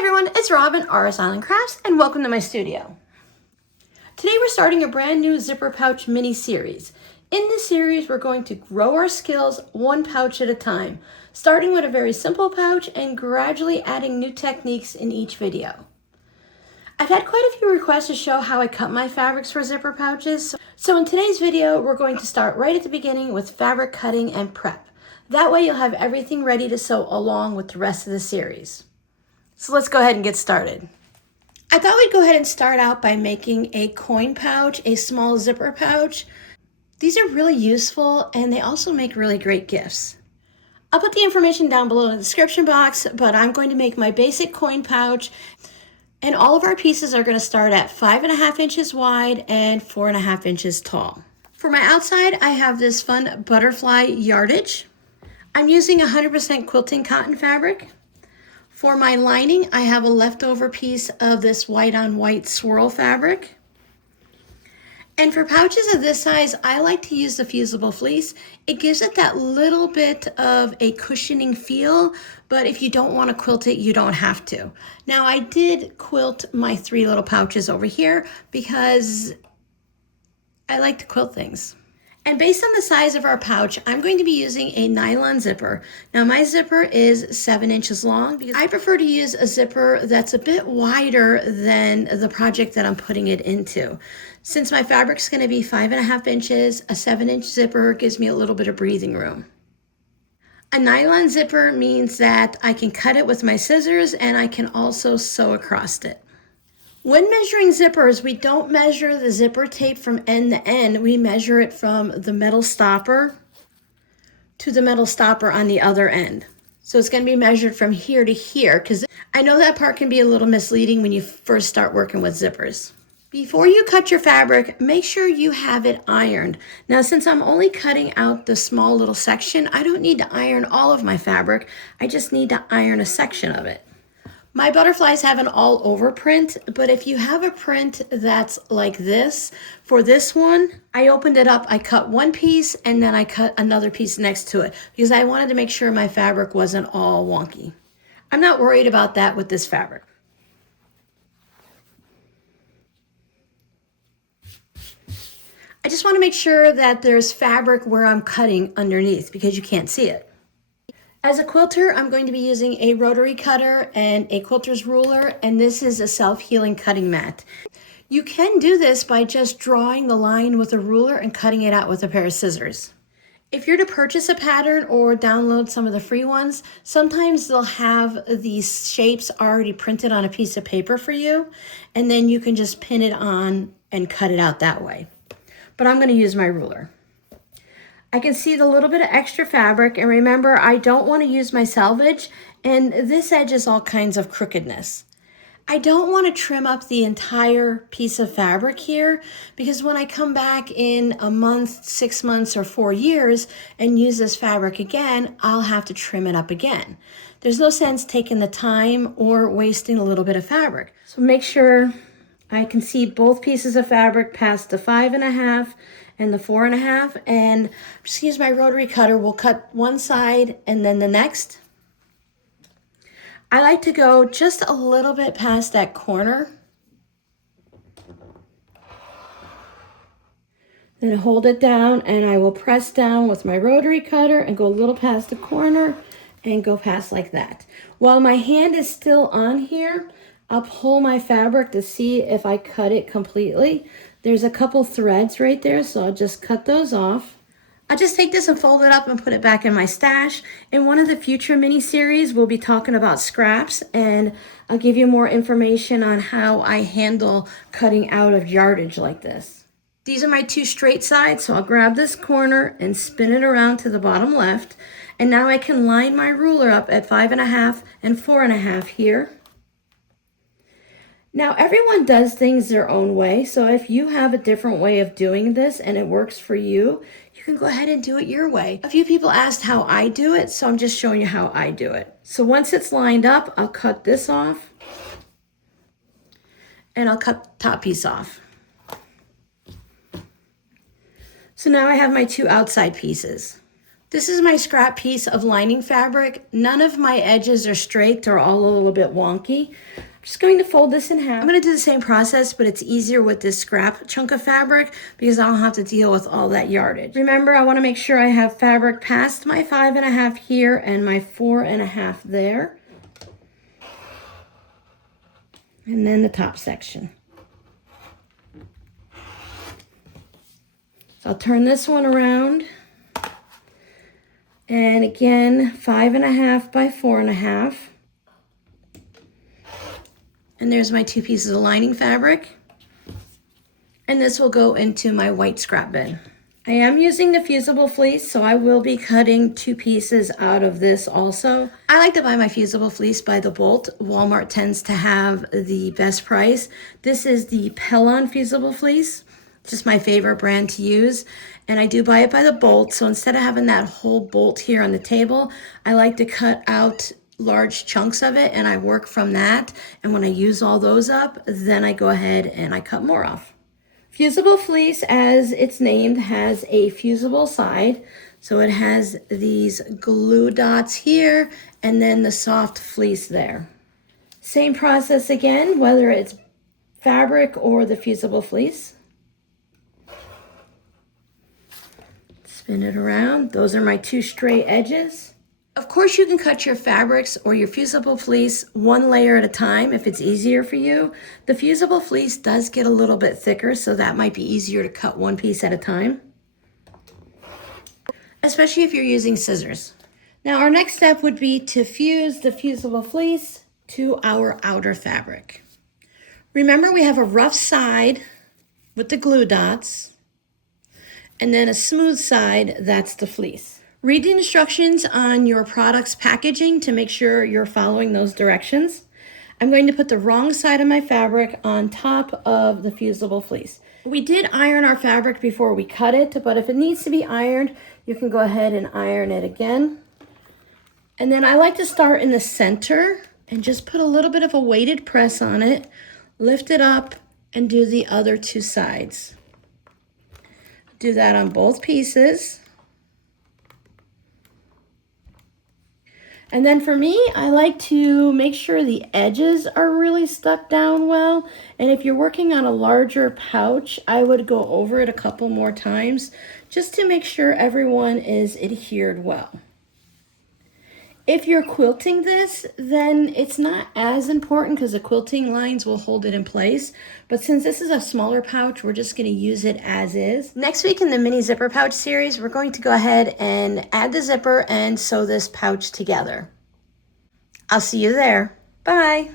everyone, it's Robin, RS Island Crafts, and welcome to my studio. Today we're starting a brand new zipper pouch mini series. In this series, we're going to grow our skills one pouch at a time, starting with a very simple pouch and gradually adding new techniques in each video. I've had quite a few requests to show how I cut my fabrics for zipper pouches. So in today's video, we're going to start right at the beginning with fabric cutting and prep. That way you'll have everything ready to sew along with the rest of the series. So let's go ahead and get started. I thought we'd go ahead and start out by making a coin pouch, a small zipper pouch. These are really useful and they also make really great gifts. I'll put the information down below in the description box, but I'm going to make my basic coin pouch, and all of our pieces are going to start at 5.5 inches wide and 4.5 inches tall. For my outside, I have this fun butterfly yardage. I'm using 100% quilting cotton fabric. For my lining, I have a leftover piece of this white on white swirl fabric. And for pouches of this size, I like to use the Fusible fleece. It gives it that little bit of a cushioning feel, but if you don't want to quilt it, you don't have to. Now, I did quilt my 3 little pouches over here because I like to quilt things. And based on the size of our pouch, I'm going to be using a nylon zipper. Now my zipper is 7 inches long because I prefer to use a zipper that's a bit wider than the project that I'm putting it into. Since my fabric's going to be 5.5 inches, a 7-inch zipper gives me a little bit of breathing room. A nylon zipper means that I can cut it with my scissors and I can also sew across it. When measuring zippers, we don't measure the zipper tape from end to end. We measure it from the metal stopper to the metal stopper on the other end. So it's going to be measured from here to here, because I know that part can be a little misleading when you first start working with zippers. Before you cut your fabric, make sure you have it ironed. Now, since I'm only cutting out the small little section, I don't need to iron all of my fabric. I just need to iron a section of it. My butterflies have an all over print, but if you have a print that's like this, for this one, I opened it up, I cut one piece, and then I cut another piece next to it because I wanted to make sure my fabric wasn't all wonky. I'm not worried about that with this fabric. I just want to make sure that there's fabric where I'm cutting underneath because you can't see it. As a quilter, I'm going to be using a rotary cutter and a quilter's ruler, and this is a self-healing cutting mat. You can do this by just drawing the line with a ruler and cutting it out with a pair of scissors. If you're to purchase a pattern or download some of the free ones, sometimes they'll have these shapes already printed on a piece of paper for you, and then you can just pin it on and cut it out that way. But I'm going to use my ruler. I can see the little bit of extra fabric, and remember, I don't want to use my selvage, and this edge is all kinds of crookedness. I don't want to trim up the entire piece of fabric here because when I come back in a month, 6 months, or 4 years and use this fabric again, I'll have to trim it up again. There's no sense taking the time or wasting a little bit of fabric. So make sure I can see both pieces of fabric past the 5.5 and the 4.5, and just use my rotary cutter. We'll cut one side and then the next. I like to go just a little bit past that corner. Then hold it down and I will press down with my rotary cutter and go a little past the corner and go past like that. While my hand is still on here, I'll pull my fabric to see if I cut it completely. There's a couple threads right there, so I'll just cut those off. I'll just take this and fold it up and put it back in my stash. In one of the future mini-series, we'll be talking about scraps, and I'll give you more information on how I handle cutting out of yardage like this. These are my 2 straight sides, so I'll grab this corner and spin it around to the bottom left. And now I can line my ruler up at 5.5 and 4.5 here. Now, everyone does things their own way, so if you have a different way of doing this and it works for you, you can go ahead and do it your way. A few people asked how I do it, so I'm just showing you how I do it. So once it's lined up, I'll cut this off, and I'll cut the top piece off. So now I have my 2 outside pieces. This is my scrap piece of lining fabric. None of my edges are straight, they're all a little bit wonky. I'm just going to fold this in half. I'm going to do the same process, but it's easier with this scrap chunk of fabric because I don't have to deal with all that yardage. Remember, I want to make sure I have fabric past my 5.5 here and my 4.5 there. And then the top section. So I'll turn this one around. And again, 5.5 by 4.5. And there's my 2 pieces of lining fabric. And this will go into my white scrap bin. I am using the Fusible fleece, so I will be cutting 2 pieces out of this also. I like to buy my Fusible fleece by the bolt. Walmart tends to have the best price. This is the Pellon Fusible fleece. Just my favorite brand to use, and I do buy it by the bolt. So instead of having that whole bolt here on the table, I like to cut out large chunks of it and I work from that. And when I use all those up, then I go ahead and I cut more off. Fusible fleece, as it's named, has a fusible side. So it has these glue dots here and then the soft fleece there. Same process again, whether it's fabric or the Fusible fleece. Spin it around. Those are my 2 straight edges. Of course, you can cut your fabrics or your Fusible fleece 1 layer at a time if it's easier for you. The Fusible fleece does get a little bit thicker, so that might be easier to cut 1 piece at a time, especially if you're using scissors. Now, our next step would be to fuse the Fusible fleece to our outer fabric. Remember, we have a rough side with the glue dots, and then a smooth side, that's the fleece. Read the instructions on your product's packaging to make sure you're following those directions. I'm going to put the wrong side of my fabric on top of the Fusible fleece. We did iron our fabric before we cut it, but if it needs to be ironed, you can go ahead and iron it again. And then I like to start in the center and just put a little bit of a weighted press on it, lift it up, and do the other 2 sides. Do that on both pieces. And then for me, I like to make sure the edges are really stuck down well. And if you're working on a larger pouch, I would go over it a couple more times just to make sure everyone is adhered well. If you're quilting this, then it's not as important because the quilting lines will hold it in place. But since this is a smaller pouch, we're just going to use it as is. Next week in the mini zipper pouch series, we're going to go ahead and add the zipper and sew this pouch together. I'll see you there. Bye.